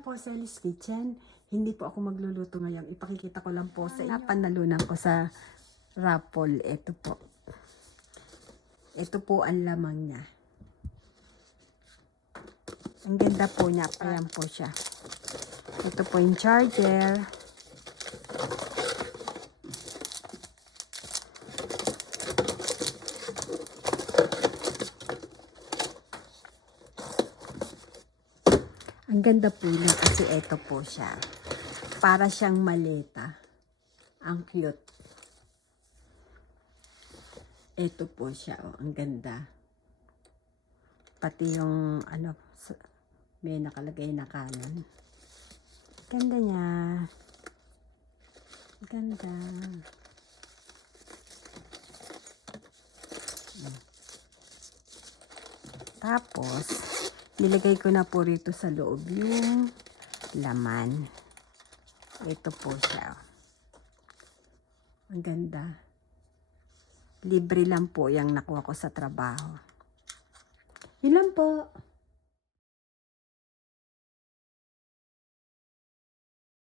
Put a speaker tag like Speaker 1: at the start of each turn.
Speaker 1: po sa Alice Kitchen. Hindi po ako magluluto ngayon. Ipakikita ko lang po sa inyo. Panalunan ko sa raffle. Ito po. Ito po ang lamang niya. Ang ganda po niya. Ayan po siya. Ito po yung charger. Ang ganda po niya kasi ito po siya. Para siyang maleta. Ang cute. Ito po siya. Oh, ang ganda. Pati yung ano, may nakalagay na kanan. Ganda niya. Ganda. Mm. Tapos, nilagay ko na po rito sa loob yung laman. Ito po siya. Ang ganda. Libre lang po yung nakuha ko sa trabaho. Yun lang po.